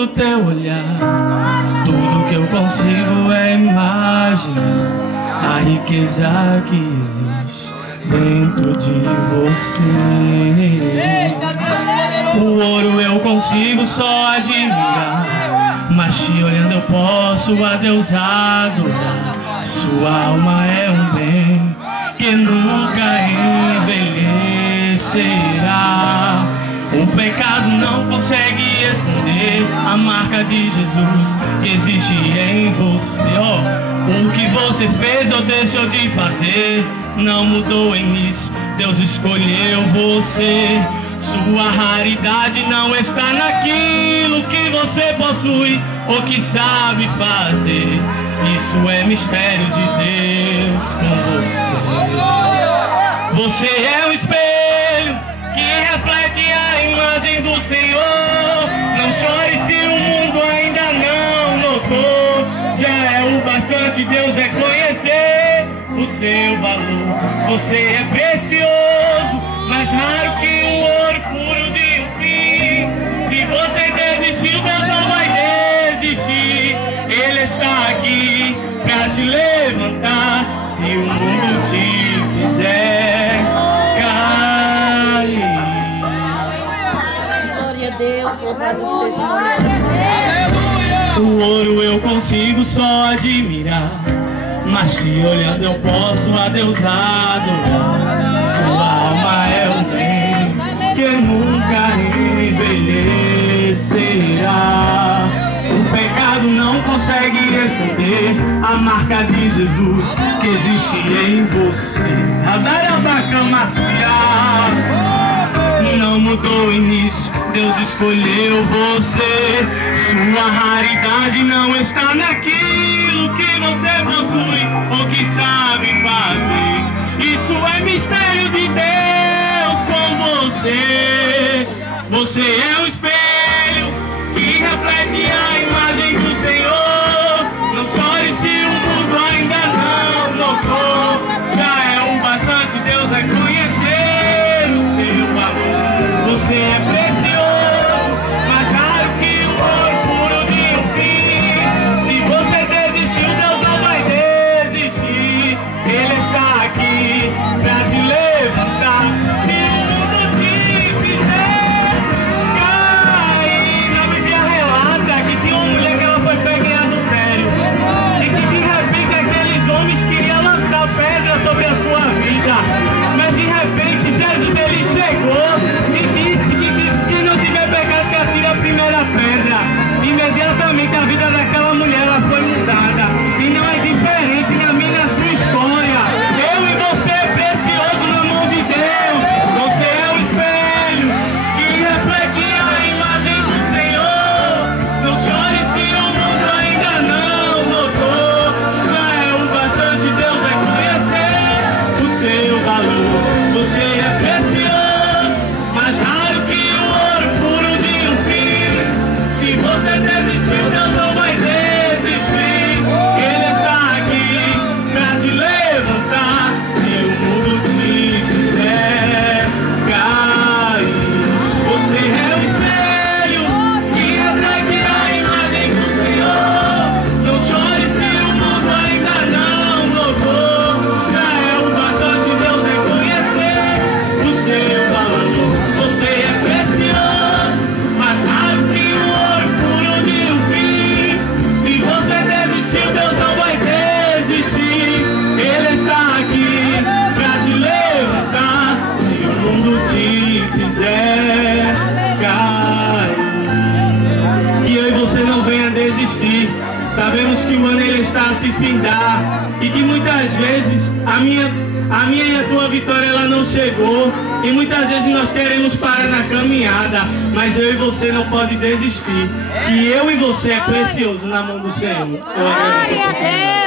do teu olhar. Tudo que eu consigo é imaginar a riqueza que existe dentro de você. O ouro eu consigo só admirar, mas te olhando eu posso a Deus adorar. Sua alma é um bem que nunca envelhecerá. O pecado não consegue esconder a marca de Jesus que existe em você. O que você fez ou deixou de fazer não mudou em início, Deus escolheu você. Sua raridade não está naquilo que você possui ou que sabe fazer. Isso é mistério de Deus com você. Você é um espelho que reflete a imagem do Senhor. Não chore se o mundo ainda não notou. Já é o bastante Deus reconhecer o seu valor. Você é precioso, mais raro que um ouro puro de um fim. Se você desistiu, Deus não vai desistir. Ele está aqui pra te levantar. Se o mundo te fizer cair. Glória a Deus, louvado seja o nome de Deus. O ouro eu consigo só admirar, mas te olhando eu posso a Deus adorar. Sua alma é um bem que nunca envelhecerá. O pecado não consegue esconder a marca de Jesus que existe em você. Não mudou o início, Deus escolheu você. Sua raridade não está naquilo que você possui ou que sabe fazer. Isso é mistério de Deus com você. Você é um espelho que reflete a imagem do Senhor. Não chore se o mundo ainda não notou. Já é o bastante Deus reconhecer o seu valor. Você é precioso, mais raro que o ouro puro de um fim. Se você desistiu, Deus não vai desistir. Ele está aqui pra te levantar. Se o mundo te fizer cair. Na Bíblia relata que tinha uma mulher que ela foi pega em adultério e que de repente aqueles homens queriam lançar pedra sobre a sua vida. Mas de repente Jesus ele chegou e disse que quem não tiver pecado que atire a primeira pedra. Imediatamente a vida daquela mulher ela foi mudada. E não é diferente na minha e na sua história. Eu e você é precioso na mão de Deus. Você é o espelho que reflete a imagem do Senhor. Não chore se o mundo ainda não notou. Já é o bastante Deus reconhecer o seu valor. Você é precioso, mais raro que o ouro puro de um fim. Se você desistiu, Deus não vai desistir. Ele está aqui pra te levantar. Se o mundo te fizer cair. Você é o espelho que reflete a imagem do Senhor. Não chore se o mundo ainda não notou. Já é o bastante Deus reconhecer o seu valor. Você é precioso, mais raro que o ouro puro de um fim. Se você desistiu, Deus não vai desistir. Ele está aqui pra te levantar. Se o mundo te fizer cair. Que eu e você não venha desistir. Sabemos que o ano ele está a se findar e que muitas vezes a minha e a tua vitória ela não chegou e muitas vezes nós queremos parar na caminhada, mas eu e você não pode desistir. Que eu e você é precioso na mão do Senhor. Eu agradeço a oportunidade.